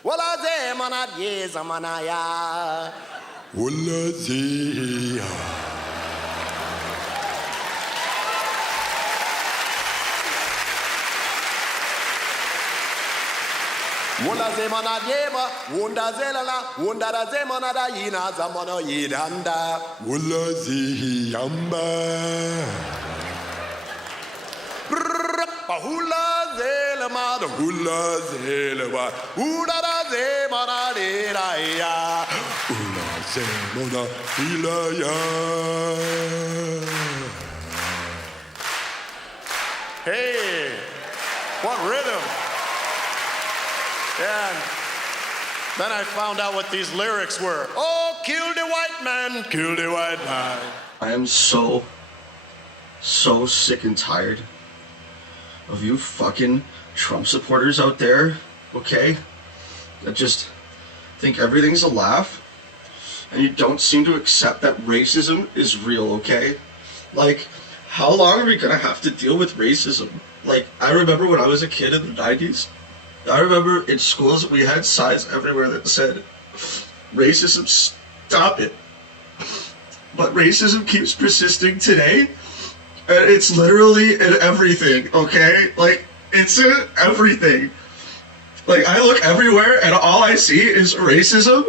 Wala ze manat ye zamanaya. Wala ze. Wala ze manat ye ba. Wunda ze lala. Wunda da ze manada yina zamana yidanda. Wala ze yamba. Hula ze la ma da hula ze la ba. Hula da ze manade da ya. Wala ze mona ilaya. Hey, what rhythm. And then I found out what these lyrics were. Oh, kill the white man, kill the white man. I am so sick and tired of you fucking Trump supporters out there, okay? That just think everything's a laugh and you don't seem to accept that racism is real, okay? Like, how long are we gonna have to deal with racism? Like, I remember when I was a kid in the 90s, I remember in schools we had signs everywhere that said, racism, stop it. But racism keeps persisting today, and it's literally in everything, okay? Like, it's in everything. Like, I look everywhere, and all I see is racism,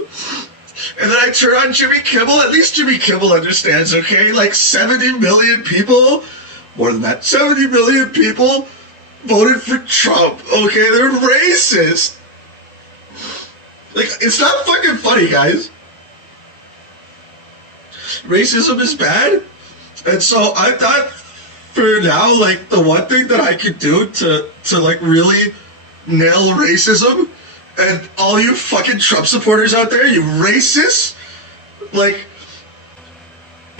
and then I turn on Jimmy Kimmel. At least Jimmy Kimmel understands, okay? Like, 70 million people, more than that, 70 million people voted for Trump, okay? They're racist. Like, it's not fucking funny, guys. Racism is bad, and so I thought for now, like, the one thing that I could do to like really nail racism, and all you fucking Trump supporters out there, you racists, like,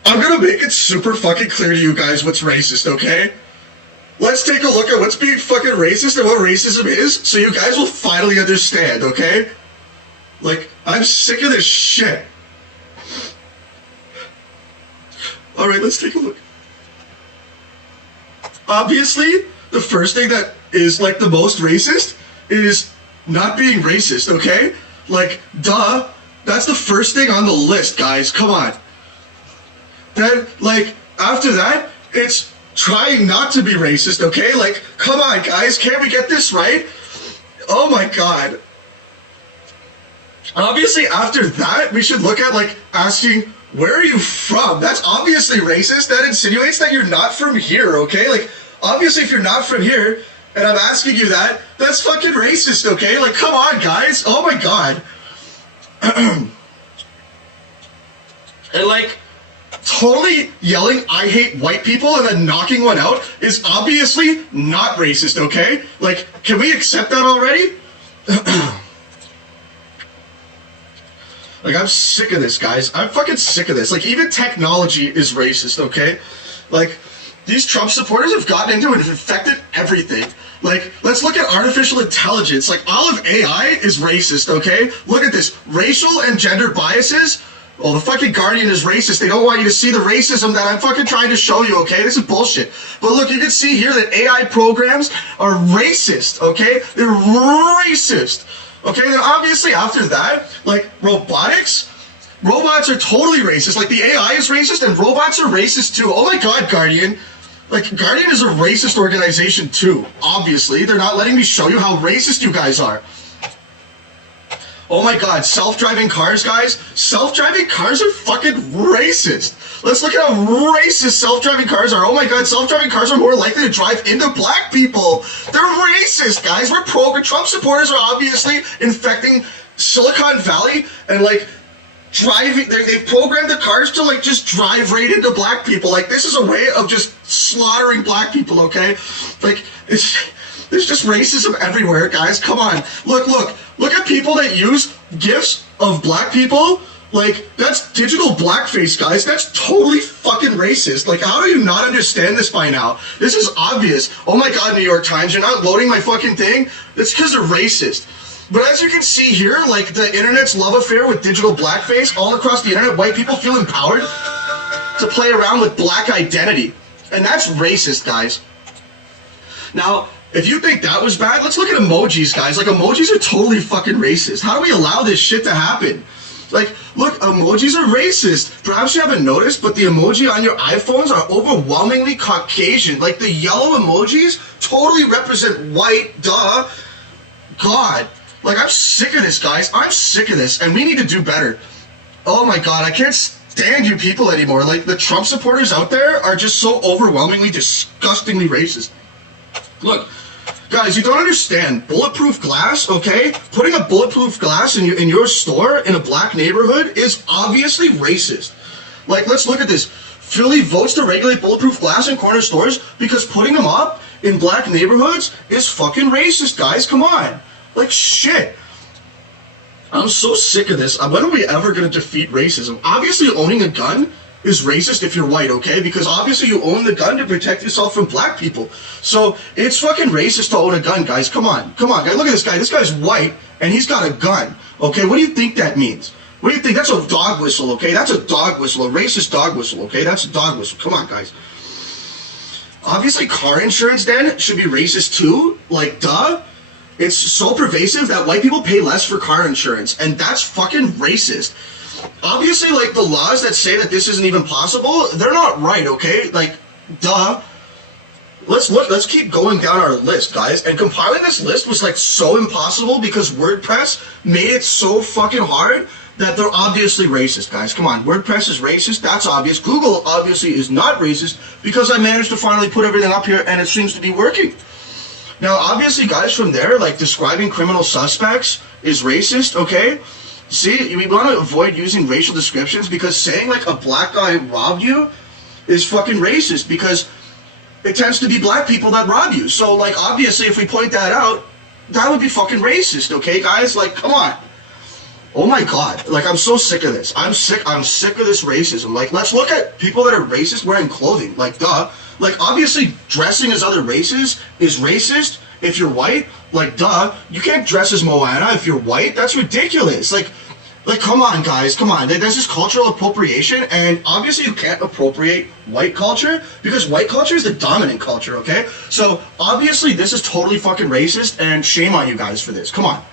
I'm gonna make it super fucking clear to you guys what's racist, okay? Let's take a look at what's being fucking racist and what racism is, so you guys will finally understand, okay? Like, I'm sick of this shit. Alright, let's take a look. Obviously, the first thing that is, like, the most racist is not being racist, okay? Like, duh. That's the first thing on the list, guys. Come on. Then, like, after that, it's trying not to be racist, okay? Like, come on, guys. Can't we get this right? Oh my god. Obviously, after that, we should look at, like, asking, where are you from? That's obviously racist. That insinuates that you're not from here, okay? Like, obviously, if you're not from here, and I'm asking you that, that's fucking racist, okay? Like, come on, guys. Oh my god. And, like, totally yelling, I hate white people, and then knocking one out is obviously not racist, okay? Like, can we accept that already? Like, I'm sick of this, guys. I'm fucking sick of this. Like, even technology is racist, okay? Like, these Trump supporters have gotten into it and infected everything. Like, let's look at artificial intelligence. Like, all of AI is racist, okay? Look at this. Racial and gender biases. Well, the fucking Guardian is racist. They don't want you to see the racism that I'm fucking trying to show you, okay? This is bullshit. But look, you can see here that AI programs are racist, okay? They're racist. Okay, then obviously after that, like, robotics, robots are totally racist. Like, the AI is racist and robots are racist too. Oh my god, Guardian. Like, Guardian is a racist organization too, obviously. They're not letting me show you how racist you guys are. Oh my god, self-driving cars, guys? Self-driving cars are fucking racist. Let's look at how racist self-driving cars are. Oh my god, self-driving cars are more likely to drive into black people. They're racist, guys. Trump supporters are obviously infecting Silicon Valley and, like, driving. They programmed the cars to, like, just drive right into black people. Like, this is a way of just slaughtering black people, okay? Like, there's just racism everywhere, guys. Come on. Look at people that use GIFs of black people. Like, that's digital blackface, guys. That's totally fucking racist. Like, how do you not understand this by now? This is obvious. Oh my god, New York Times, you're not loading my fucking thing? That's because they're racist. But as you can see here, like, the internet's love affair with digital blackface, all across the internet, white people feel empowered to play around with black identity. And that's racist, guys. Now, If you think that was bad, let's look at emojis, guys. Like, emojis are totally fucking racist. How do we allow this shit to happen? Like, look, emojis are racist. Perhaps you haven't noticed, but the emoji on your iPhones are overwhelmingly Caucasian. Like, the yellow emojis totally represent white, duh. God. Like, I'm sick of this, guys. I'm sick of this, and we need to do better. Oh my God, I can't stand you people anymore. Like, the Trump supporters out there are just so overwhelmingly, disgustingly racist. Look, guys, you don't understand. Bulletproof glass, okay? Putting a bulletproof glass in your store in a black neighborhood is obviously racist. Like, let's look at this. Philly votes to regulate bulletproof glass in corner stores because putting them up in black neighborhoods is fucking racist, guys. Come on. Like, shit. I'm so sick of this. When are we ever going to defeat racism? Obviously, owning a gun is racist if you're white, okay? Because obviously you own the gun to protect yourself from black people. So it's fucking racist to own a gun, guys. Come on. Come on, guys. Look at this guy. This guy's white, and he's got a gun, okay? What do you think that means? What do you think? That's a dog whistle, okay? That's a dog whistle, a racist dog whistle, okay? That's a dog whistle. Come on, guys. Obviously, car insurance, then, should be racist, too. Like, duh. It's so pervasive that white people pay less for car insurance, and that's fucking racist. Obviously, like, the laws that say that this isn't even possible, they're not right, okay? Like, duh. Let's keep going down our list, guys. And compiling this list was, like, so impossible because WordPress made it so fucking hard that they're obviously racist, guys. Come on, WordPress is racist, that's obvious. Google obviously is not racist because I managed to finally put everything up here and it seems to be working. Now, obviously, guys, from there, like, describing criminal suspects is racist, okay? See, we want to avoid using racial descriptions because saying, like, a black guy robbed you is fucking racist because it tends to be black people that rob you. So, like, obviously, if we point that out, that would be fucking racist, okay, guys? Like, come on. Oh my God. Like, I'm so sick of this. I'm sick of this racism. Like, let's look at people that are racist wearing clothing. Like, duh. Like, obviously, dressing as other races is racist if you're white. Like, duh. You can't dress as Moana if you're white. That's ridiculous. Like, come on, guys. Come on. There's this cultural appropriation, and obviously you can't appropriate white culture because white culture is the dominant culture, okay? So, obviously, this is totally fucking racist, and shame on you guys for this. Come on.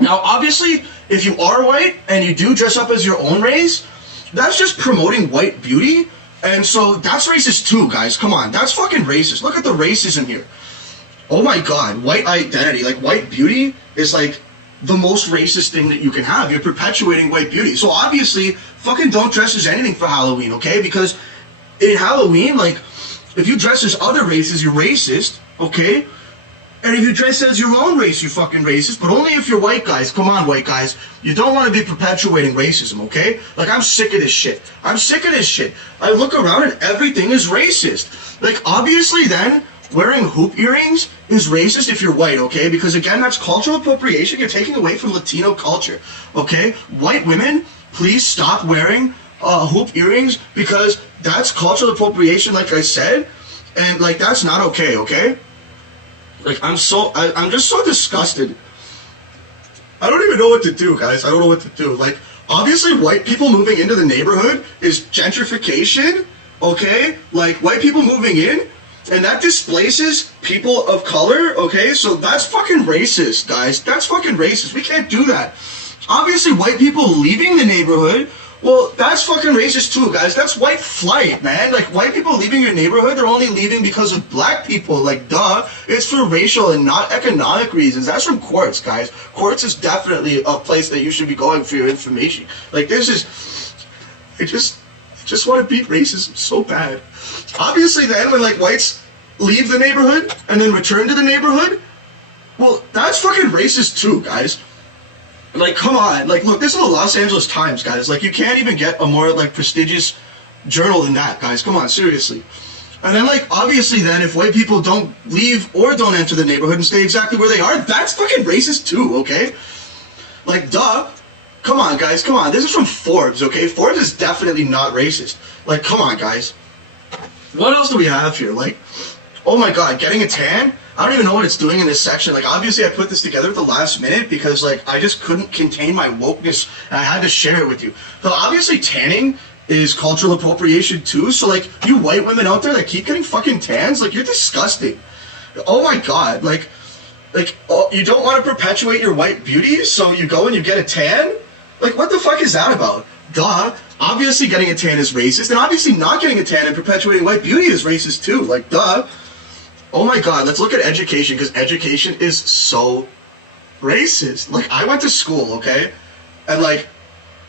Now, obviously, if you are white and you do dress up as your own race, that's just promoting white beauty. And so that's racist too, guys. Come on. That's fucking racist. Look at the racism here. Oh my God. White identity, like white beauty is like the most racist thing that you can have. You're perpetuating white beauty. So obviously, fucking don't dress as anything for Halloween, okay? Because in Halloween, like, if you dress as other races, you're racist, okay? And if you dress as your own race, you're fucking racist, but only if you're white, guys. Come on, white guys. You don't want to be perpetuating racism, okay? Like, I'm sick of this shit. I'm sick of this shit. I look around and everything is racist. Like, obviously then, wearing hoop earrings is racist if you're white, okay? Because again, that's cultural appropriation. You're taking away from Latino culture, okay? White women, please stop wearing hoop earrings because that's cultural appropriation, like I said. And, like, that's not okay, okay? Like, I'm just so disgusted. I don't even know what to do, guys. I don't know what to do. Like, obviously, white people moving into the neighborhood is gentrification, okay? Like, white people moving in, and that displaces people of color, okay? So that's fucking racist, guys. That's fucking racist. We can't do that. Obviously, white people leaving the neighborhood, well, that's fucking racist too, guys. That's white flight, man. Like, white people leaving your neighborhood, they're only leaving because of black people. Like, duh. It's for racial and not economic reasons. That's from Quartz, guys. Quartz is definitely a place that you should be going for your information. Like, this is... I just want to beat racism so bad. Obviously, then, when, like, whites leave the neighborhood and then return to the neighborhood, well, that's fucking racist too, guys. Like, come on. Like, look, this is the Los Angeles Times, guys. Like, you can't even get a more, like, prestigious journal than that, guys. Come on, seriously. And then, like, obviously then, if white people don't leave or don't enter the neighborhood and stay exactly where they are, that's fucking racist too, okay? Like, duh. Come on, guys, come on. This is from Forbes, okay? Forbes is definitely not racist. Like, come on, guys. What else do we have here? Like, oh my God, getting a tan? I don't even know what it's doing in this section. Like, obviously I put this together at the last minute because, like, I just couldn't contain my wokeness and I had to share it with you. So obviously tanning is cultural appropriation too. So, like, you white women out there that keep getting fucking tans, like, you're disgusting. Oh my god, like, oh, you don't want to perpetuate your white beauty, so you go and you get a tan? Like, what the fuck is that about? Duh. Obviously getting a tan is racist, and obviously not getting a tan and perpetuating white beauty is racist too. Like, duh. Oh my god, let's look at education, because education is so racist. Like, I went to school, okay? And, like,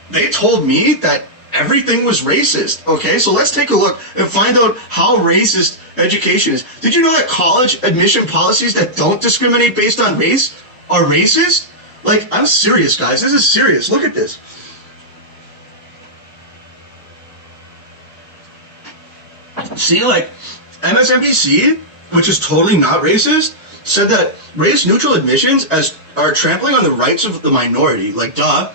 they told me that everything was racist, okay? So let's take a look and find out how racist education is. Did you know that college admission policies that don't discriminate based on race are racist? Like, I'm serious, guys. This is serious. Look at this. See, like, MSNBC, which is totally not racist, said that race-neutral admissions are trampling on the rights of the minority. Like, duh.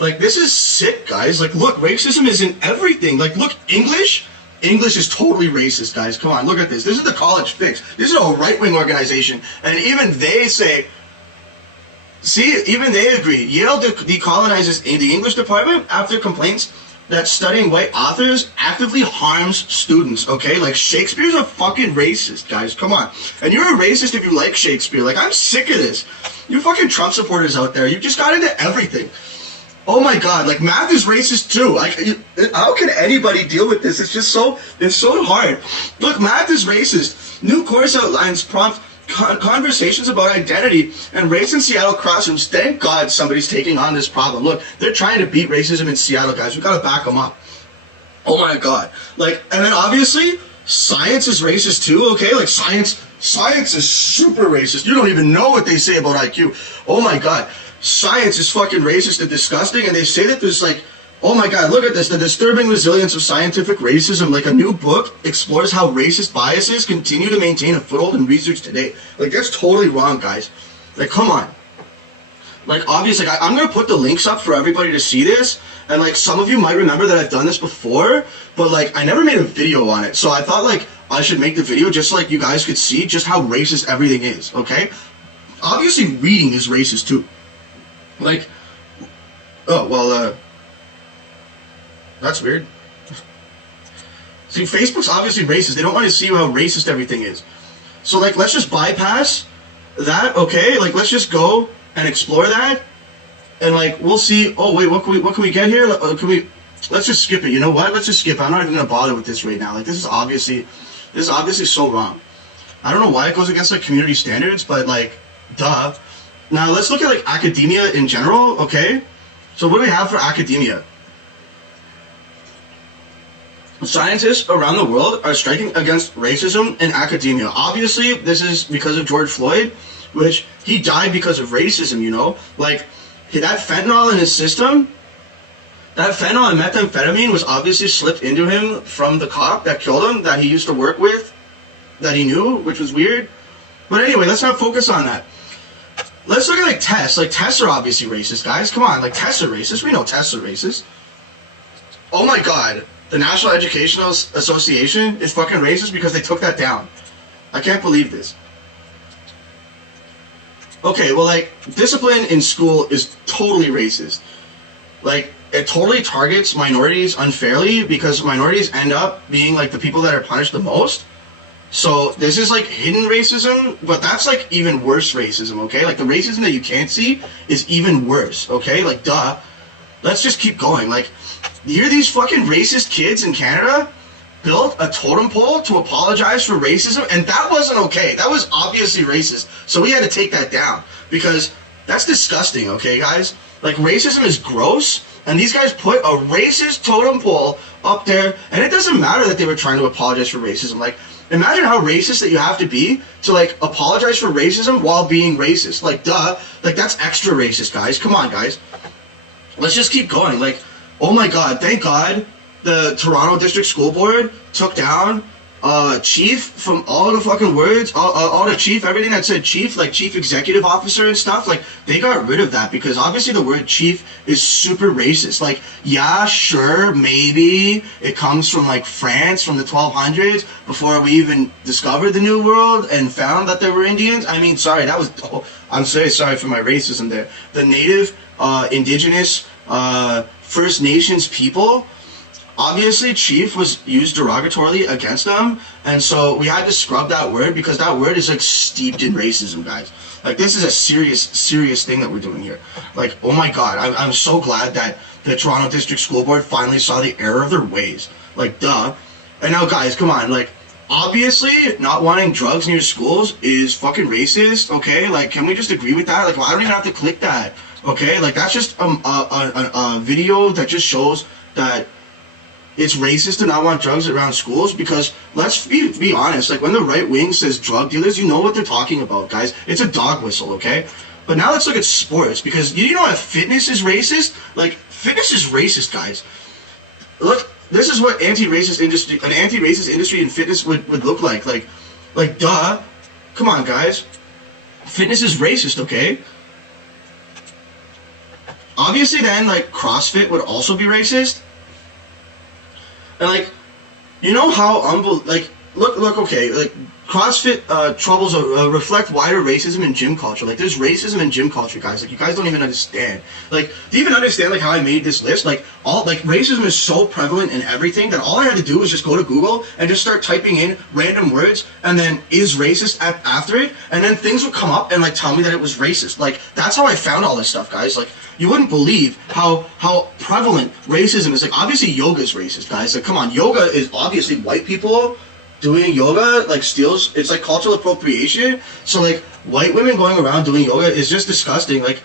Like, this is sick, guys. Like, look, racism is in everything. Like, look, English is totally racist, guys. Come on, look at this. This is the College Fix. This is a right-wing organization. And even they say, see, even they agree. Yale decolonizes the English department after complaints that studying white authors actively harms students, okay? Like, Shakespeare's a fucking racist, guys. Come on. And you're a racist if you like Shakespeare. Like, I'm sick of this. You fucking Trump supporters out there, you just got into everything. Oh my god, like, math is racist too. Like, how can anybody deal with this? It's so hard. Look, math is racist. New course outlines prompt conversations about identity and race in Seattle classrooms. Thank God somebody's taking on this problem. Look, they're trying to beat racism in Seattle, guys. We gotta back them up. Oh my god. Like, and then obviously, science is racist too, okay? Like, science is super racist. You don't even know what they say about IQ. Oh my god. Science is fucking racist and disgusting, and they say that there's like, oh my god, look at this, the disturbing resilience of scientific racism. Like, a new book explores how racist biases continue to maintain a foothold in research today. Like, that's totally wrong, guys. Like, come on. Like, obviously, I'm gonna put the links up for everybody to see this, and like, some of you might remember that I've done this before, but like, I never made a video on it, so I thought like, I should make the video just so like you guys could see just how racist everything is, okay? Obviously, reading is racist too. Like, oh, well, that's weird. See, Facebook's obviously racist. They don't want to see how racist everything is. So, like, let's just bypass that, okay? Like, let's just go and explore that. And, like, we'll see. Oh, wait, what can we get here? Let's just skip it. You know what? Let's just skip it. I'm not even going to bother with this right now. Like, this is obviously so wrong. I don't know why it goes against, like, community standards, but, like, duh. Now, let's look at, like, academia in general, okay? So what do we have for academia? Scientists around the world are striking against racism in academia. Obviously, this is because of George Floyd, which he died because of racism, you know? Like, that fentanyl in his system, that fentanyl and methamphetamine was obviously slipped into him from the cop that killed him, that he used to work with, that he knew, which was weird. But anyway, let's not focus on that. Let's look at, like, tests. Like, tests are obviously racist, guys. Come on, like, tests are racist. We know tests are racist. Oh my god. The National Educational Association is fucking racist because they took that down. I can't believe this. Okay, well, like, discipline in school is totally racist. Like, it totally targets minorities unfairly because minorities end up being, like, the people that are punished the most. So this is like hidden racism, but that's like even worse racism, okay? Like, the racism that you can't see is even worse, okay? Like, duh. Let's just keep going. Like, here these fucking racist kids in Canada built a totem pole to apologize for racism, and that wasn't okay. That was obviously racist. So we had to take that down because that's disgusting, okay, guys? Like, racism is gross, and these guys put a racist totem pole up there, and it doesn't matter that they were trying to apologize for racism. Like, imagine how racist that you have to be to, like, apologize for racism while being racist. Like, duh. Like, that's extra racist, guys. Come on, guys. Let's just keep going. Like, oh my god, thank God the Toronto District School Board took down chief from all the fucking words, all the chief, everything that said chief, like chief executive officer and stuff. Like, they got rid of that because obviously the word chief is super racist. Like, yeah, sure, maybe it comes from, like, France from the 1200s before we even discovered the New World and found that there were Indians. I mean, sorry, that was, I'm very sorry for my racism there. The native, indigenous, First Nations people, obviously Chief was used derogatorily against them, and so we had to scrub that word because that word is like steeped in racism, guys. Like, this is a serious thing that we're doing here. Like, oh my god, I'm so glad that the Toronto District School Board finally saw the error of their ways. Like, duh. And now, guys, come on, like, obviously, not wanting drugs near schools is fucking racist, okay? Like, can we just agree with that? Like, well, I don't even have to click that, okay? Like, that's just a video that just shows that it's racist to not want drugs around schools, because let's be honest, like, when the right wing says drug dealers, you know what they're talking about, guys. It's a dog whistle, okay? But now let's look at sports, because you know that fitness is racist? Like, fitness is racist, guys. Look, this is what an anti-racist industry in fitness would look like. Like, duh. Come on, guys. Fitness is racist, okay? Obviously then, like, CrossFit would also be racist. And, like, you know how look, okay, like, CrossFit troubles reflect wider racism in gym culture. Like, there's racism in gym culture, guys. Like, you guys don't even understand. Like, do you even understand, like, how I made this list? Like, racism is so prevalent in everything that all I had to do was just go to Google and just start typing in random words and then is racist after it, and then things would come up and, like, tell me that it was racist. Like, that's how I found all this stuff, guys. Like, you wouldn't believe how prevalent racism is. Like, obviously yoga is racist, guys. Like, come on, yoga is obviously white people doing yoga, like, it's like cultural appropriation. So, like, white women going around doing yoga is just disgusting. Like,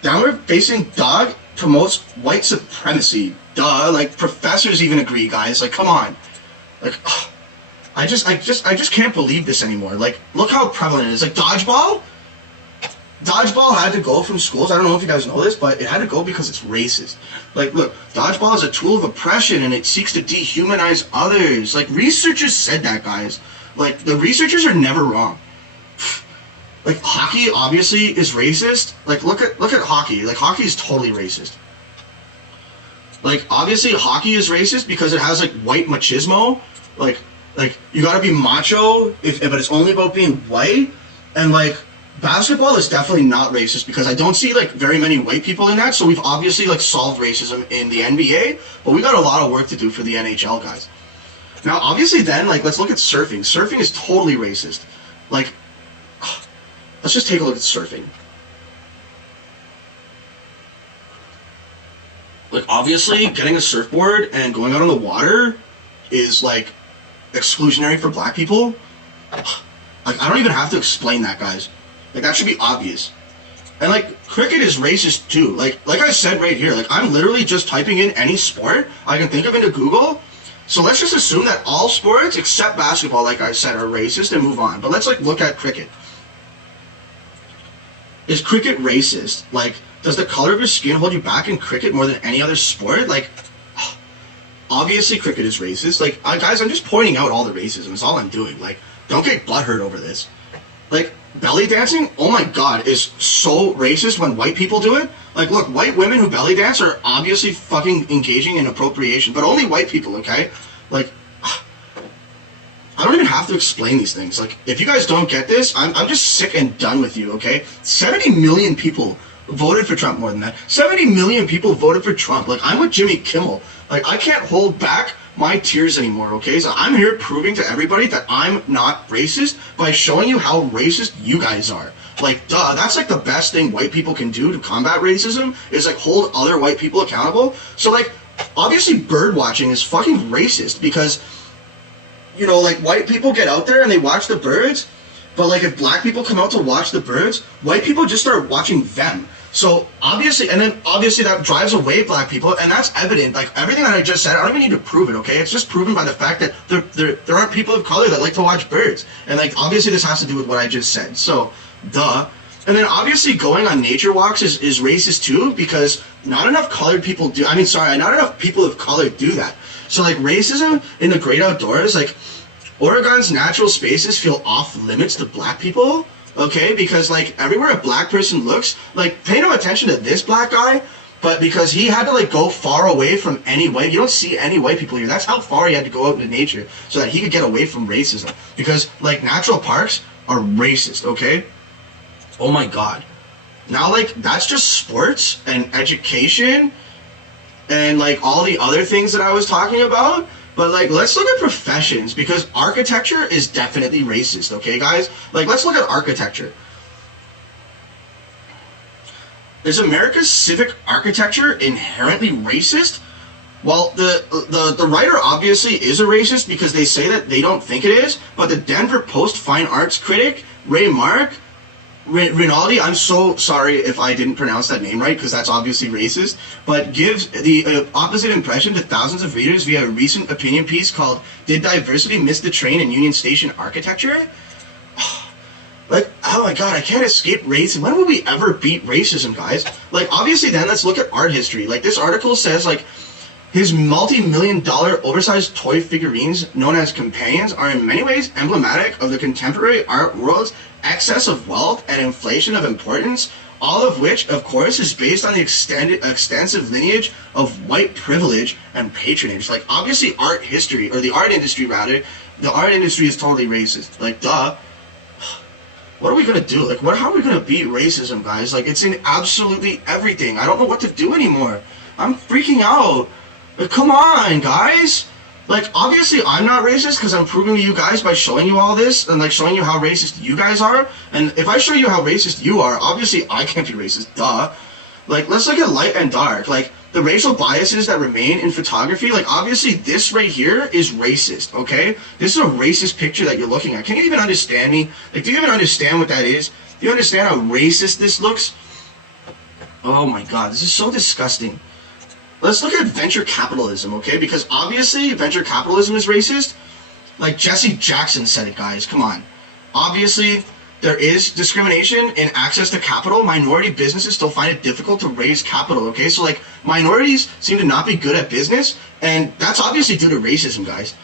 downward facing dog promotes white supremacy. Duh. Like, professors even agree, guys. Like, come on. Like, ugh. I just can't believe this anymore. Like, look how prevalent it is. Like, dodgeball had to go from schools. I don't know if you guys know this, but it had to go because it's racist. Like, look, dodgeball is a tool of oppression and it seeks to dehumanize others. Like, researchers said that, guys. Like, the researchers are never wrong. Like, hockey obviously is racist. Like, look at hockey. Like, hockey is totally racist. Like, obviously hockey is racist because it has, like, white machismo. Like you gotta be macho but it's only about being white. And, like, basketball is definitely not racist because I don't see, like, very many white people in that. So we've obviously, like, solved racism in the NBA, but we got a lot of work to do for the NHL, guys. Now, obviously then, like, let's look at surfing. Surfing is totally racist. Like, let's just take a look at surfing. Like, obviously, getting a surfboard and going out on the water is, like, exclusionary for black people. Like, I don't even have to explain that, guys. Like, that should be obvious. And, like, cricket is racist, too. Like I said right here, like, I'm literally just typing in any sport I can think of into Google. So let's just assume that all sports, except basketball, like I said, are racist and move on. But let's, like, look at cricket. Is cricket racist? Like, does the color of your skin hold you back in cricket more than any other sport? Like, obviously cricket is racist. Like, guys, I'm just pointing out all the racism. That's all I'm doing. Like, don't get butthurt over this. Like, belly dancing, oh my god, is so racist when white people do it. Like, look, white women who belly dance are obviously fucking engaging in appropriation, but only white people, okay? Like, I don't even have to explain these things. Like, if you guys don't get this, I'm just sick and done with you, okay? 70 million people voted for Trump, more than that. 70 million people voted for Trump. Like, I'm with Jimmy Kimmel. Like, I can't hold back my tears anymore, okay? So I'm here proving to everybody that I'm not racist by showing you how racist you guys are. Like, duh, that's like the best thing white people can do to combat racism, is like hold other white people accountable. So, like, obviously bird watching is fucking racist because, you know, like, white people get out there and they watch the birds, but, like, if black people come out to watch the birds, white people just start watching them. So, obviously that drives away black people, and that's evident. Like, everything that I just said, I don't even need to prove it, okay? It's just proven by the fact that there aren't people of color that like to watch birds. And, like, obviously this has to do with what I just said. So, duh. And then, obviously, going on nature walks is racist, too, because not enough people of color do that. So, like, racism in the great outdoors, like, Oregon's natural spaces feel off limits to black people. Okay, because, like, everywhere a black person looks, like, pay no attention to this black guy, but because he had to, like, go far away from any white, you don't see any white people here. That's how far he had to go out into nature so that he could get away from racism. Because, like, natural parks are racist, okay? Oh my god. Now, like, that's just sports and education. and like all the other things that I was talking about. But like, let's look at professions, because architecture is definitely racist, okay guys? Like, let's look at architecture. Is America's civic architecture inherently racist? Well, the writer obviously is a racist because they say that they don't think it is, but the Denver Post fine arts critic, Mark Rinaldi, I'm so sorry if I didn't pronounce that name right, because that's obviously racist, but gives the opposite impression to thousands of readers via a recent opinion piece called "Did Diversity Miss the Train in Union Station Architecture?" Like, oh my god, I can't escape racism. When will we ever beat racism, guys? Like, obviously then, let's look at art history. Like, this article says, like, his multi-million-dollar oversized toy figurines, known as companions, are in many ways emblematic of the contemporary art world's excess of wealth and inflation of importance, all of which, of course, is based on the extensive lineage of white privilege and patronage. Like, obviously, art history, or the art industry, rather, the art industry is totally racist. Like, duh. What are we gonna do? Like, how are we gonna beat racism, guys? Like, it's in absolutely everything. I don't know what to do anymore. I'm freaking out. Like, come on, guys. Like, obviously, I'm not racist because I'm proving to you guys by showing you all this and, like, showing you how racist you guys are. And if I show you how racist you are, obviously, I can't be racist. Duh. Like, let's look at light and dark. Like, the racial biases that remain in photography, like, obviously, this right here is racist, okay? This is a racist picture that you're looking at. Can you even understand me? Like, do you even understand what that is? Do you understand how racist this looks? Oh, my God. This is so disgusting. Let's look at venture capitalism, okay? Because obviously, venture capitalism is racist. Like, Jesse Jackson said it, guys. Come on. Obviously, there is discrimination in access to capital. Minority businesses still find it difficult to raise capital, okay? So, like, minorities seem to not be good at business, and that's obviously due to racism, guys.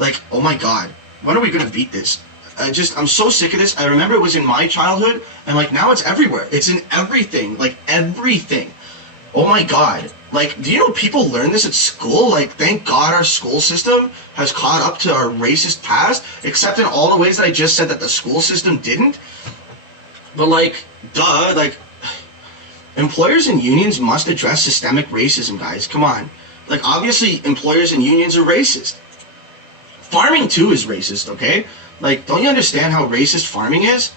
Like, oh my god. When are we gonna beat this? I'm so sick of this. I remember it was in my childhood, and, like, now it's everywhere. It's in everything. Like, everything. Oh my god. Like, do you know people learn this at school? Like, thank God our school system has caught up to our racist past, except in all the ways that I just said that the school system didn't. But, like, duh, like, employers and unions must address systemic racism, guys. Come on. Like, obviously, employers and unions are racist. Farming, too, is racist, okay? Like, don't you understand how racist farming is?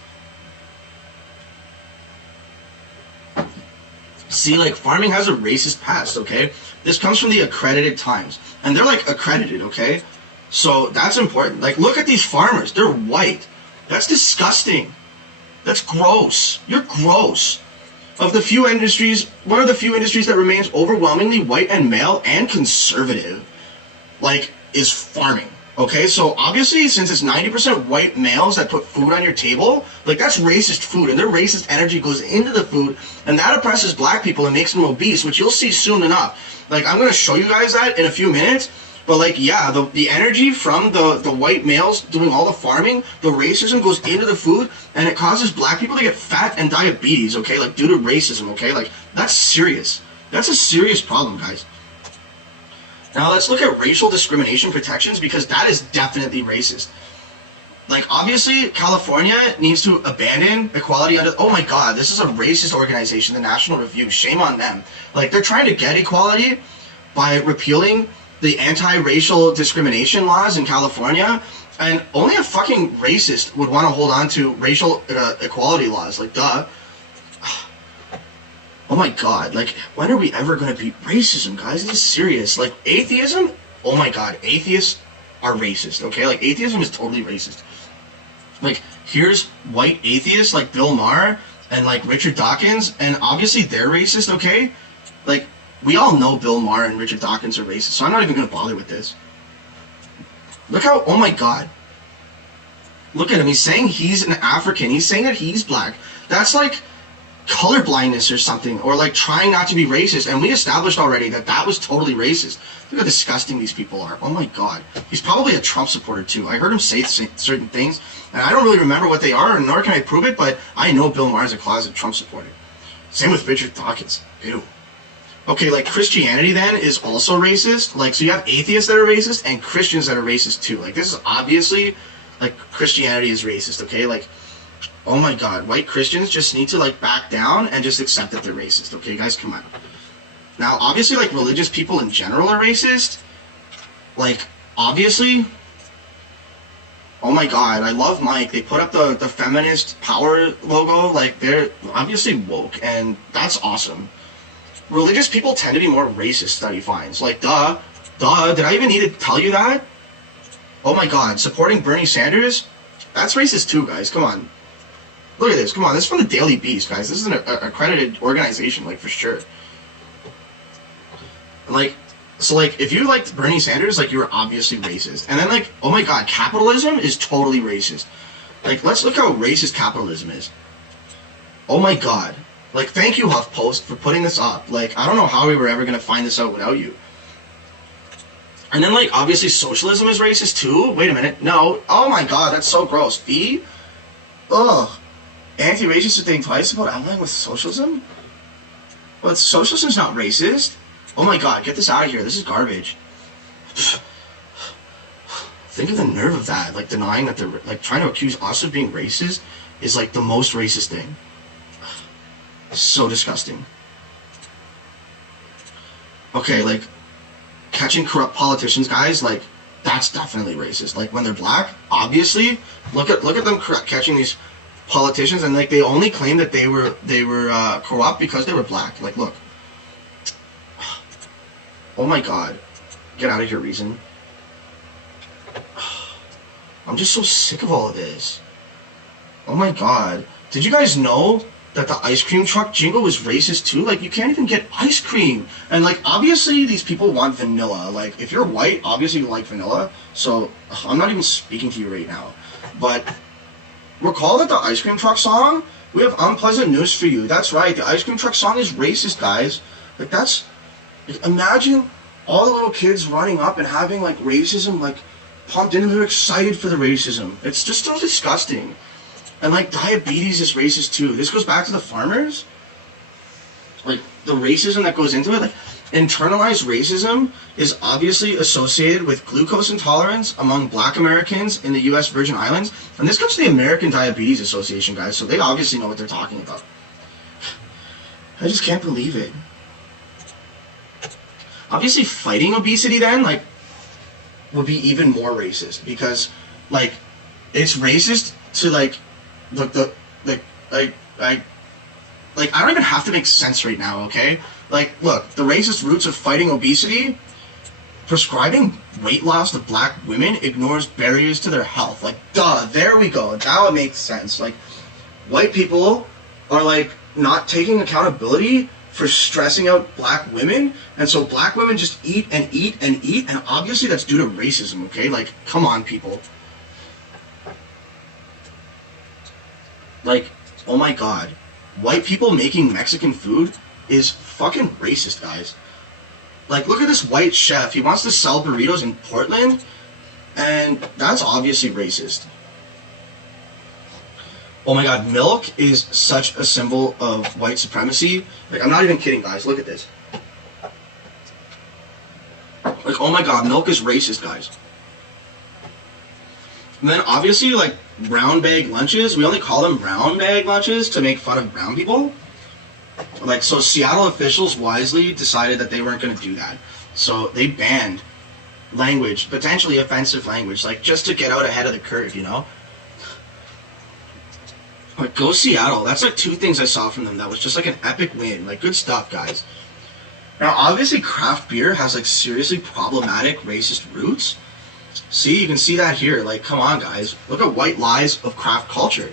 See, like, farming has a racist past, okay? This comes from the Accredited Times. And they're, like, accredited, okay? So, that's important. Like, look at these farmers. They're white. That's disgusting. That's gross. You're gross. Of the few industries, one of the few industries that remains overwhelmingly white and male and conservative, like, is farming. Okay, so obviously, since it's 90% white males that put food on your table, like, that's racist food, and their racist energy goes into the food, and that oppresses black people and makes them obese, which you'll see soon enough. Like, I'm going to show you guys that in a few minutes, but, like, yeah, the energy from the white males doing all the farming, the racism goes into the food, and it causes black people to get fat and diabetes, okay, like, due to racism, okay? Like, that's serious. That's a serious problem, guys. Now let's look at racial discrimination protections, because that is definitely racist. Like, obviously, California needs to abandon equality under... Oh my god, this is a racist organization, the National Review. Shame on them. Like, they're trying to get equality by repealing the anti-racial discrimination laws in California, and only a fucking racist would want to hold on to racial equality laws. Like, duh. Oh my god, like, when are we ever going to beat racism, guys? This is serious. Like, atheism? Oh my god, atheists are racist, okay? Like, atheism is totally racist. Like, here's white atheists like Bill Maher and, like, Richard Dawkins, and obviously they're racist, okay? Like, we all know Bill Maher and Richard Dawkins are racist, so I'm not even going to bother with this. Look how, oh my god. Look at him, he's saying he's an African, he's saying that he's black. That's like color blindness or something, or like trying not to be racist, and we established already that that was totally racist. Look how disgusting these people are. Oh my god. He's probably a Trump supporter too. I heard him say certain things, and I don't really remember what they are, nor can I prove it, but I know Bill Maher is a closet Trump supporter. Same with Richard Dawkins. Ew. Okay, like, Christianity then is also racist. Like, so you have atheists that are racist and Christians that are racist too. Like, this is obviously, like, Christianity is racist, okay? Like, oh my god, white Christians just need to, like, back down and just accept that they're racist, okay, guys? Come on. Now, obviously, like, religious people in general are racist. Like, obviously. Oh my god, I love Mike. They put up the feminist power logo. Like, they're obviously woke, and that's awesome. Religious people tend to be more racist, study finds. Like, duh. Did I even need to tell you that? Oh my god, supporting Bernie Sanders? That's racist too, guys. Come on. Look at this. Come on, this is from the Daily Beast, guys. This is an accredited organization, like, for sure. Like, so, like, if you liked Bernie Sanders, like, you were obviously racist. And then, like, oh my god, capitalism is totally racist. Like, let's look how racist capitalism is. Oh my god. Like, thank you, HuffPost, for putting this up. Like, I don't know how we were ever gonna find this out without you. And then, like, obviously socialism is racist too? Wait a minute. No. Oh my god, that's so gross. Fee? Ugh. Anti-racist to think twice about allying with socialism? But socialism's not racist. Oh my god, get this out of here. This is garbage. Think of the nerve of that. Like, denying that they're, like, trying to accuse us of being racist is, like, the most racist thing. So disgusting. Okay, like, catching corrupt politicians, guys, like, that's definitely racist. Like, when they're black, obviously, look at them catching these politicians, and, like, they only claim that they were corrupt because they were black. Like, look. Oh my god. Get out of here, Reason. I'm just so sick of all of this. Oh my god. Did you guys know that the ice cream truck jingle was racist too? Like, you can't even get ice cream. And, like, obviously these people want vanilla. Like, if you're white, obviously you like vanilla. So, I'm not even speaking to you right now. But, recall that the ice cream truck song, we have unpleasant news for you. That's right, the ice cream truck song is racist, guys. Like, that's... Imagine all the little kids running up and having, like, racism, like, pumped into them. They're excited for the racism. It's just so disgusting. And, like, diabetes is racist too. This goes back to the farmers. Like, the racism that goes into it. Like, internalized racism is obviously associated with glucose intolerance among black Americans in the U.S. Virgin Islands. And this comes to the American Diabetes Association, guys, so they obviously know what they're talking about. I just can't believe it. Obviously, fighting obesity then, like, would be even more racist. Because, like, it's racist to, like, I don't even have to make sense right now, okay? Like, look, the racist roots of fighting obesity, prescribing weight loss to black women ignores barriers to their health. Like, duh, there we go. Now it makes sense. Like, white people are, like, not taking accountability for stressing out black women, and so black women just eat and eat and eat, and obviously that's due to racism, okay? Like, come on, people. Like, oh my god. White people making Mexican food is fucking racist, guys. Like, look at this white chef. He wants to sell burritos in Portland, and that's obviously racist. Oh my god, milk is such a symbol of white supremacy. Like, I'm not even kidding, guys. Look at this. Like, oh my god, milk is racist, guys. And then, obviously, like, brown bag lunches, we only call them brown bag lunches to make fun of brown people. Like, so Seattle officials wisely decided that they weren't going to do that. So they banned language, potentially offensive language, like, just to get out ahead of the curve, you know? Like, go Seattle. That's, like, 2 things I saw from them that was just, like, an epic win. Like, good stuff, guys. Now, obviously, craft beer has, like, seriously problematic racist roots. See, you can see that here. Like, come on, guys. Look at white lies of craft culture.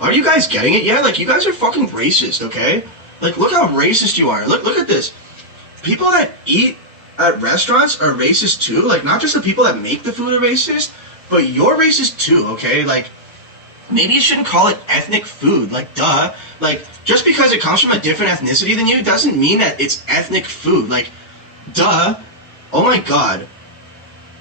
Are you guys getting it yet? Like, you guys are fucking racist, okay? Like, look how racist you are. Look at this. People that eat at restaurants are racist too. Like, not just the people that make the food are racist, but you're racist too, okay? Like, maybe you shouldn't call it ethnic food. Like, duh. Like, just because it comes from a different ethnicity than you doesn't mean that it's ethnic food. Like, duh. Oh my god.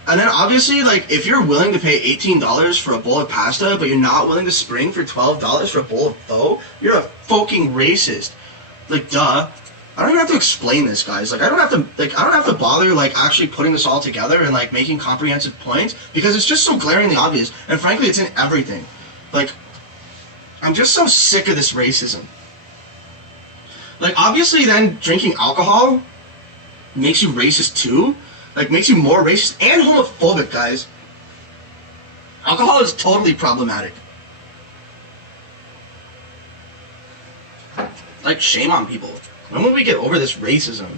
And then obviously, like, if you're willing to pay $18 for a bowl of pasta, but you're not willing to spring for $12 for a bowl of pho, you're a fucking racist. Like, duh. I don't even have to explain this, guys. Like, I don't have to bother, like, actually putting this all together and, like, making comprehensive points, because it's just so glaringly obvious. And frankly, it's in everything. Like, I'm just so sick of this racism. Like, obviously, then drinking alcohol makes you racist too. Like, makes you more racist and homophobic, guys. Alcohol is totally problematic. Like, shame on people. When will we get over this racism?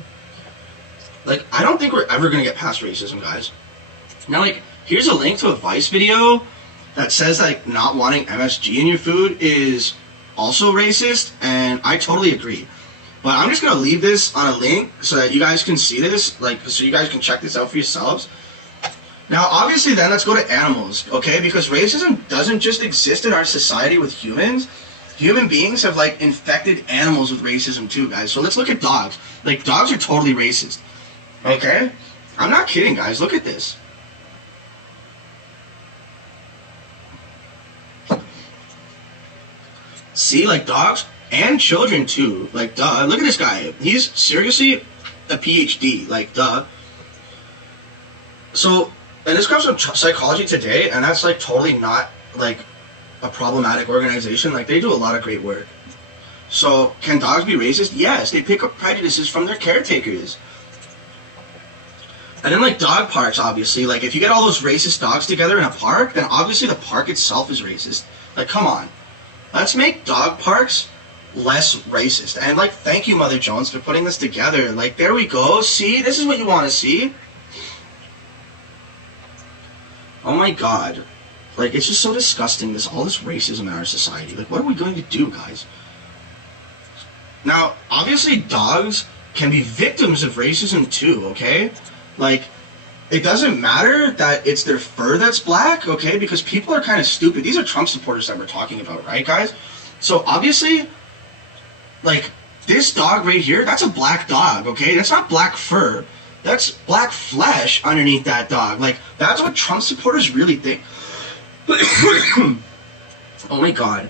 Like, I don't think we're ever gonna get past racism, guys. Now, like, here's a link to a Vice video that says, like, not wanting MSG in your food is also racist, and I totally agree. But I'm just gonna leave this on a link so that you guys can see this, like, so you guys can check this out for yourselves. Now, obviously, then let's go to animals, okay? Because racism doesn't just exist in our society with humans. Human beings have, like, infected animals with racism too, guys. So let's look at dogs. Like, dogs are totally racist, okay? I'm not kidding, guys. Look at this. See, like, dogs and children too. Like, duh. Look at this guy. He's seriously a PhD. Like, duh. So, and this comes from Psychology Today, and that's, like, totally not, like, a problematic organization. Like, they do a lot of great work. So, can dogs be racist? Yes, they pick up prejudices from their caretakers. And then, like, dog parks, obviously. Like, if you get all those racist dogs together in a park, then obviously the park itself is racist. Like, come on. Let's make dog parks less racist. And, like, thank you, Mother Jones, for putting this together. Like, there we go. See? This is what you want to see. Oh, my God. Like, it's just so disgusting, all this racism in our society. Like, what are we going to do, guys? Now, obviously, dogs can be victims of racism, too, okay? Like, it doesn't matter that it's their fur that's black, okay? Because people are kind of stupid. These are Trump supporters that we're talking about, right, guys? So, obviously, like, this dog right here, that's a black dog, okay? That's not black fur. That's black flesh underneath that dog. Like, that's what Trump supporters really think. Oh my God.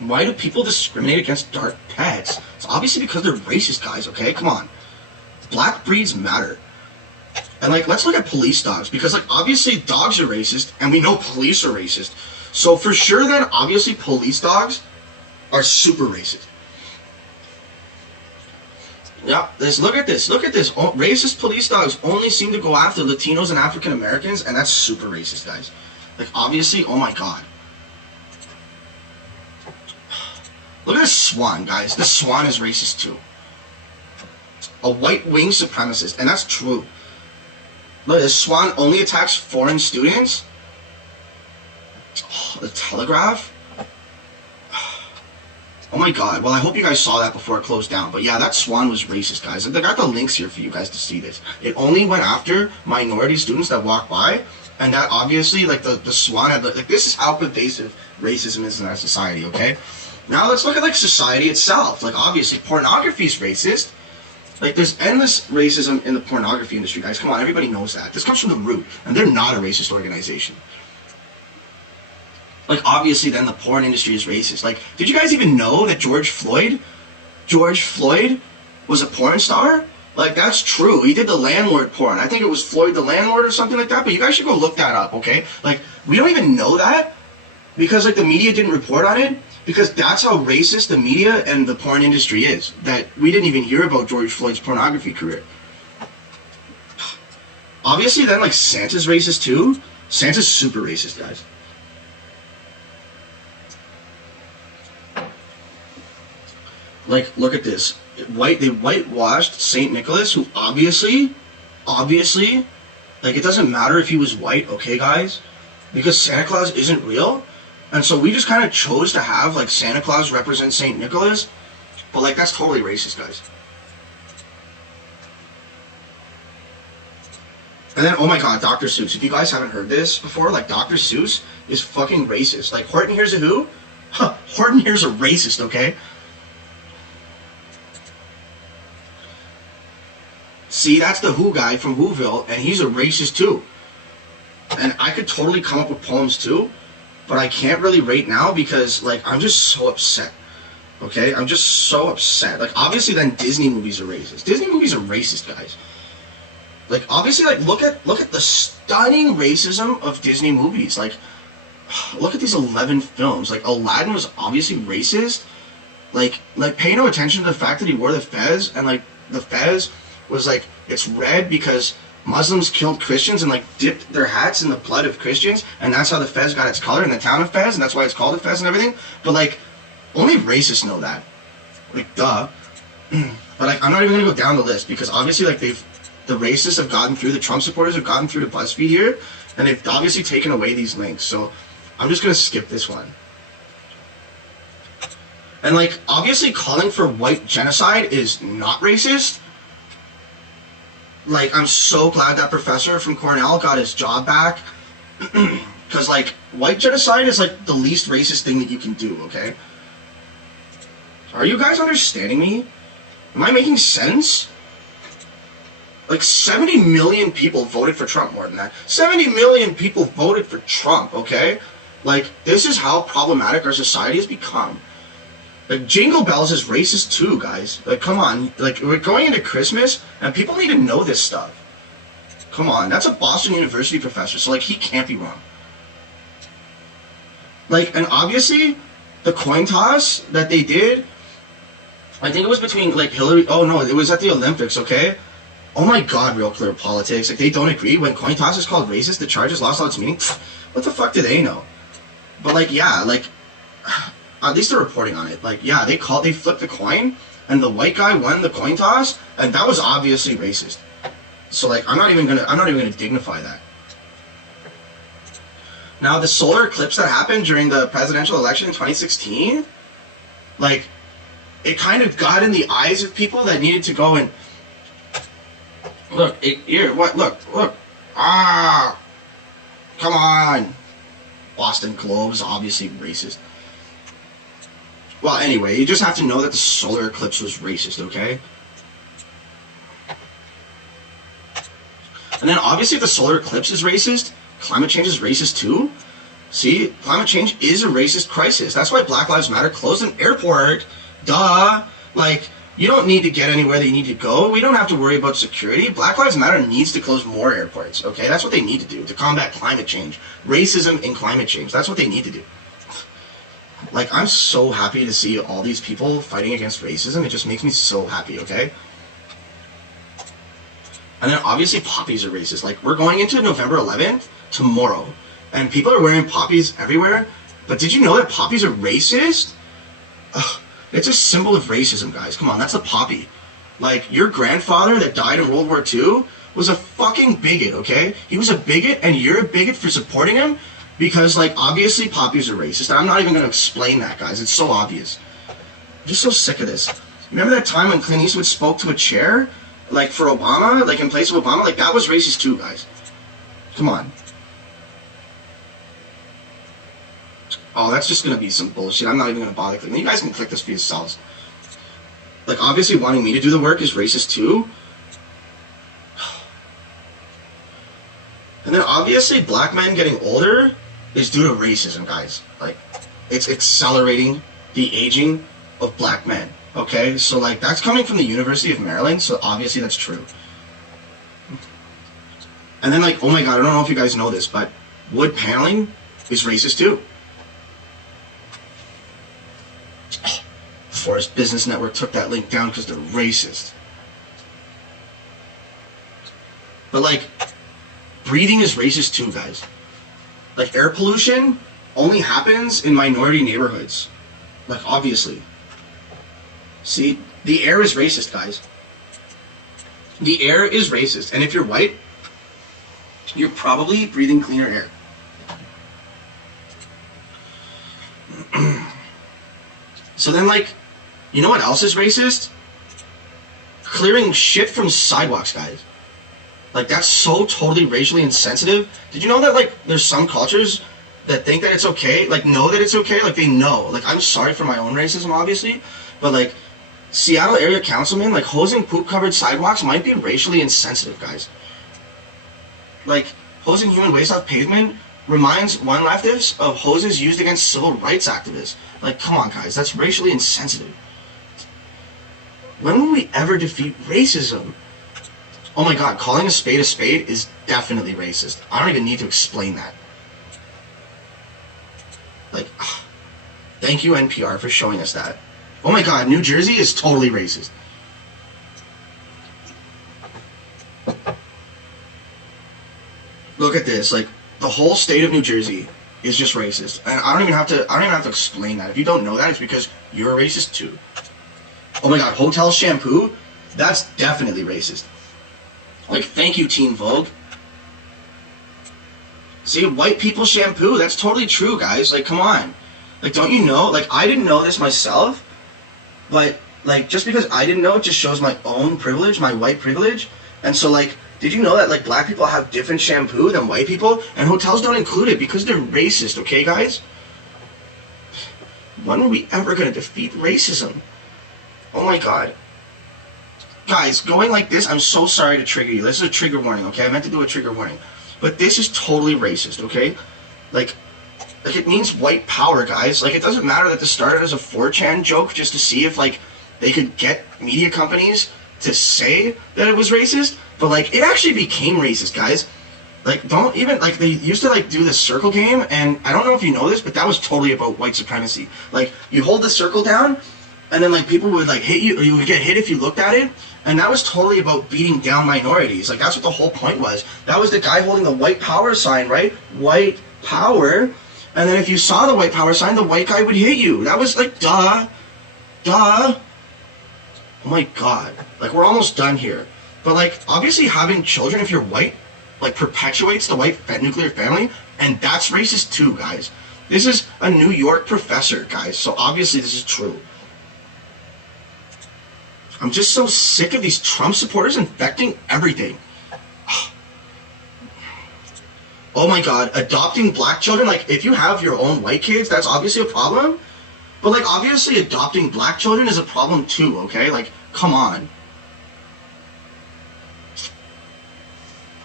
Why do people discriminate against dark pets? It's obviously because they're racist, guys, okay? Come on. Black breeds matter. And, like, let's look at police dogs, because, like, obviously dogs are racist, and we know police are racist. So, for sure, then, obviously police dogs are super racist. Yeah, look at this. Look at this. Racist police dogs only seem to go after Latinos and African Americans, and that's super racist, guys. Like, obviously, oh my God. Look at this swan, guys. This swan is racist, too. A white-winged supremacist, and that's true. Look, this swan only attacks foreign students. Oh, the Telegraph. Oh my God. Well, I hope you guys saw that before it closed down. But yeah, that swan was racist, guys. I got the links here for you guys to see this. It only went after minority students that walked by. And that obviously, like, the swan had, like, this is how pervasive racism is in our society, okay? Now let's look at, like, society itself. Like, obviously, pornography is racist. Like, there's endless racism in the pornography industry, guys. Come on, everybody knows that. This comes from The Root, and they're not a racist organization. Like, obviously, then the porn industry is racist. Like, did you guys even know that George Floyd was a porn star? Like, that's true. He did the landlord porn. I think it was Floyd the Landlord or something like that, but you guys should go look that up, okay? Like, we don't even know that because, like, the media didn't report on it, because that's how racist the media and the porn industry is, that we didn't even hear about George Floyd's pornography career. Obviously, then, like, Santa's racist, too. Santa's super racist, guys. Like, look at this. They whitewashed St. Nicholas, who obviously, like, it doesn't matter if he was white, okay, guys? Because Santa Claus isn't real. And so we just kind of chose to have, like, Santa Claus represent St. Nicholas. But, like, that's totally racist, guys. And then, oh my God, Dr. Seuss. If you guys haven't heard this before, like, Dr. Seuss is fucking racist. Like, Horton Hears a Who? Huh, Horton Hears a racist, okay? See, that's the Who guy from Whoville, and he's a racist too. And I could totally come up with poems too, but I can't really right now because, like, I'm just so upset. Okay? I'm just so upset. Like, obviously then Disney movies are racist. Disney movies are racist, guys. Like, obviously, like, look at the stunning racism of Disney movies. Like, look at these 11 films. Like, Aladdin was obviously racist. Like pay no attention to the fact that he wore the fez, and like the fez was like, it's red because Muslims killed Christians and like dipped their hats in the blood of Christians, and that's how the fez got its color in the town of Fez, and that's why it's called a fez and everything. But like, only racists know that. Like, duh. But like, I'm not even gonna go down the list because obviously, like, the racists have gotten through, the Trump supporters have gotten through to BuzzFeed here, and they've obviously taken away these links. So I'm just gonna skip this one. And like, obviously, calling for white genocide is not racist. Like, I'm so glad that professor from Cornell got his job back. Because, like, white genocide is, like, the least racist thing that you can do, okay? Are you guys understanding me? Am I making sense? Like, 70 million people voted for Trump, more than that. 70 million people voted for Trump, okay? Like, this is how problematic our society has become. Like, Jingle Bells is racist too, guys. Like, come on. Like, we're going into Christmas, and people need to know this stuff. Come on. That's a Boston University professor, so, like, he can't be wrong. Like, and obviously, the coin toss that they did, I think it was between, like, Hillary... Oh, no, it was at the Olympics, okay? Oh, my God, Real Clear Politics. Like, they don't agree. When coin toss is called racist, the charges lost all its meaning. What the fuck do they know? But, like, yeah, like... At least they're reporting on it. Like, yeah, they flipped the coin, and the white guy won the coin toss, and that was obviously racist. So, like, I'm not even gonna dignify that. Now, the solar eclipse that happened during the presidential election in 2016, like, it kind of got in the eyes of people that needed to go and look. Look. Come on. Boston Globe is obviously racist. Well, anyway, you just have to know that the solar eclipse was racist, okay? And then, obviously, if the solar eclipse is racist, climate change is racist too. See, climate change is a racist crisis. That's why Black Lives Matter closed an airport. Duh. Like, you don't need to get anywhere that you need to go. We don't have to worry about security. Black Lives Matter needs to close more airports, okay? That's what they need to do to combat climate change. Racism and climate change. That's what they need to do. Like, I'm so happy to see all these people fighting against racism. It just makes me so happy, okay? And then, obviously, poppies are racist. Like, we're going into November 11th, tomorrow, and people are wearing poppies everywhere. But did you know that poppies are racist? Ugh, it's a symbol of racism, guys. Come on, that's a poppy. Like, your grandfather that died in World War II was a fucking bigot, okay? He was a bigot, and you're a bigot for supporting him? Because, like, obviously poppies are racist. I'm not even going to explain that, guys. It's so obvious. I'm just so sick of this. Remember that time when Clint Eastwood spoke to a chair? Like, for Obama? Like, in place of Obama? Like, that was racist too, guys. Come on. Oh, that's just going to be some bullshit. I'm not even going to bother clicking. You guys can click this for yourselves. Like, obviously wanting me to do the work is racist too. And then, obviously, black men getting older is due to racism, guys. Like, it's accelerating the aging of black men, okay? So, like, that's coming from the University of Maryland, so obviously that's true. And then, like, oh my god, I don't know if you guys know this, but wood paneling is racist too. Forest Business Network took that link down because they're racist. But, like, breathing is racist too, guys. Like, air pollution only happens in minority neighborhoods. Like, obviously. See, the air is racist, guys. The air is racist. And if you're white, you're probably breathing cleaner air. So then, like, you know what else is racist? Clearing shit from sidewalks, guys. Like, that's so totally racially insensitive. Did you know that, like, there's some cultures that think that it's okay, like, know that it's okay? Like, they know. Like, I'm sorry for my own racism, obviously, but, like, Seattle area councilmen, like, hosing poop-covered sidewalks might be racially insensitive, guys. Like, hosing human waste off pavement reminds one leftist of hoses used against civil rights activists. Like, come on, guys, that's racially insensitive. When will we ever defeat racism? Oh my god, calling a spade is definitely racist. I don't even need to explain that. Like, thank you NPR for showing us that. Oh my god, New Jersey is totally racist. Look at this, like, the whole state of New Jersey is just racist. And I don't even have to explain that. If you don't know that, it's because you're a racist too. Oh my god, Hotel Shampoo? That's definitely racist. Like, thank you, Teen Vogue. See, white people shampoo, that's totally true, guys. Like, come on. Like, don't you know? Like, I didn't know this myself, but, like, just because I didn't know, it just shows my own privilege, my white privilege. And so, like, did you know that, like, black people have different shampoo than white people? And hotels don't include it because they're racist, okay, guys? When are we ever going to defeat racism? Oh my god. Guys, going like this, I'm so sorry to trigger you. This is a trigger warning, okay? I meant to do a trigger warning. But this is totally racist, okay? Like it means white power, guys. Like, it doesn't matter that this started as a 4chan joke just to see if, like, they could get media companies to say that it was racist. But, like, it actually became racist, guys. Like, don't even, like, they used to, like, do the circle game, and I don't know if you know this, but that was totally about white supremacy. Like, you hold the circle down, and then, like, people would, like, hit you, or you would get hit if you looked at it, and that was totally about beating down minorities. Like, that's what the whole point was. That was the guy holding the white power sign, right? White power. And then if you saw the white power sign, the white guy would hit you. That was, like, duh. Oh my god. Like, we're almost done here. But, like, obviously having children, if you're white, like, perpetuates the white nuclear family, and that's racist too, guys. This is a New York professor, guys, so obviously this is true. I'm just so sick of these Trump supporters infecting everything. Oh my god, adopting black children, like, if you have your own white kids, that's obviously a problem. But, like, obviously adopting black children is a problem too, okay? Like, come on.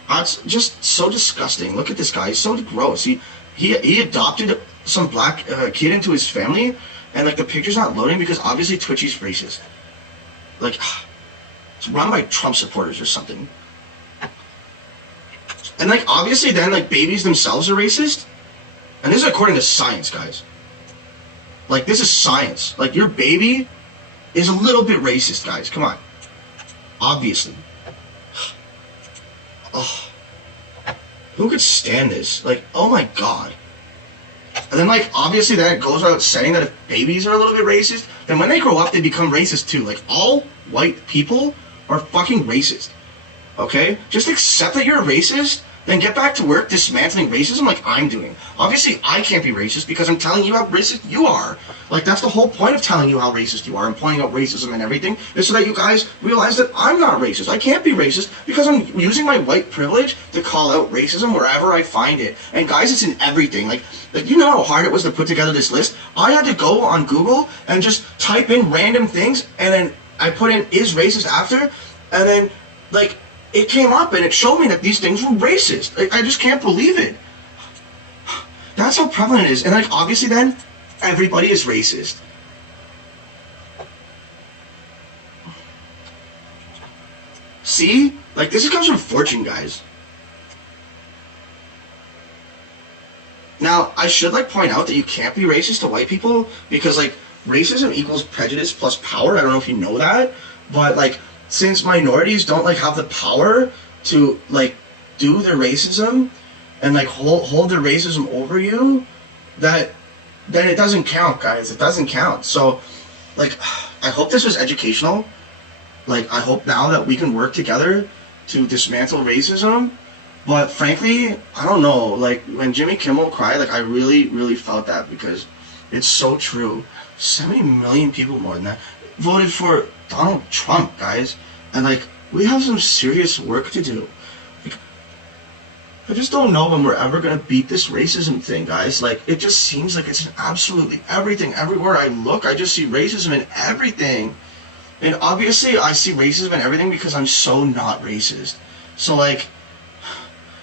It's just so disgusting. Look at this guy. He's so gross. He adopted some black kid into his family, and, like, the picture's not loading because obviously Twitchy's racist. Like, it's run by Trump supporters or something. And, like, obviously then, like, babies themselves are racist. And this is according to science, guys. Like, this is science. Like, your baby is a little bit racist, guys. Come on. Obviously. Oh. Who could stand this? Like, oh my god. And then, like, obviously then it goes without saying that if babies are a little bit racist, then when they grow up, they become racist too. Like, all white people are fucking racist. Okay? Just accept that you're a racist, then get back to work dismantling racism like I'm doing. Obviously, I can't be racist because I'm telling you how racist you are. Like, that's the whole point of telling you how racist you are and pointing out racism and everything, is so that you guys realize that I'm not racist. I can't be racist because I'm using my white privilege to call out racism wherever I find it. And guys, it's in everything. Like, you know how hard it was to put together this list? I had to go on Google and just type in random things, and then I put in "is racist" after, and then, like, it came up and it showed me that these things were racist. Like, I just can't believe it. That's how prevalent it is. And, like, obviously then, everybody is racist. See? Like, this comes from Fortune, guys. Now, I should, like, point out that you can't be racist to white people because, like, racism equals prejudice plus power. I don't know if you know that. But, like, since minorities don't, like, have the power to, like, do their racism and, like, hold their racism over you, then it doesn't count, guys. It doesn't count. So, like, I hope this was educational. Like, I hope now that we can work together to dismantle racism. But frankly, I don't know. Like, when Jimmy Kimmel cried, like, I really, really felt that because it's so true. 70 million people, more than that, voted for Donald Trump, guys. And, like, we have some serious work to do. Like, I just don't know when we're ever going to beat this racism thing, guys. Like, it just seems like it's in absolutely everything. Everywhere I look, I just see racism in everything. And obviously, I see racism in everything because I'm so not racist. So, like,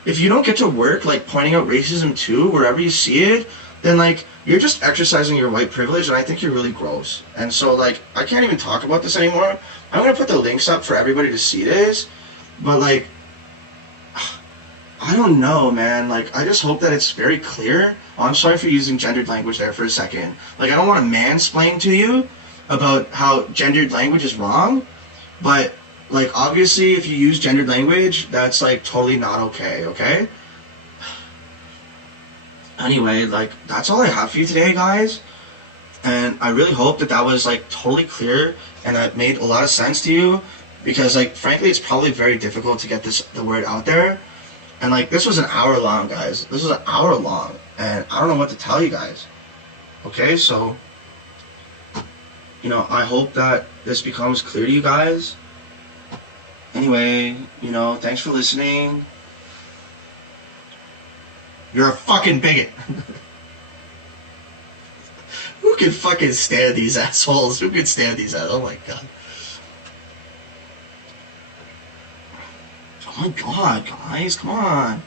if you don't get to work, like, pointing out racism too, wherever you see it, then, like, you're just exercising your white privilege, and I think you're really gross. And so, like, I can't even talk about this anymore. I'm going to put the links up for everybody to see this, but, like, I don't know, man. Like, I just hope that it's very clear. Oh, I'm sorry for using gendered language there for a second. Like, I don't want to mansplain to you. about how gendered language is wrong, but like obviously if you use gendered language, that's like totally not okay, okay? Anyway, like that's all I have for you today, guys. And I really hope that that was like totally clear and that made a lot of sense to you, because like frankly it's probably very difficult to get the word out there. And like this was an hour long, guys. This was an hour long and I don't know what to tell you guys. Okay, so I hope that this becomes clear to you guys. Anyway, thanks for listening. You're a fucking bigot. Who can fucking stand these assholes? Who can stand these assholes? Oh my god. Oh my god, guys, come on.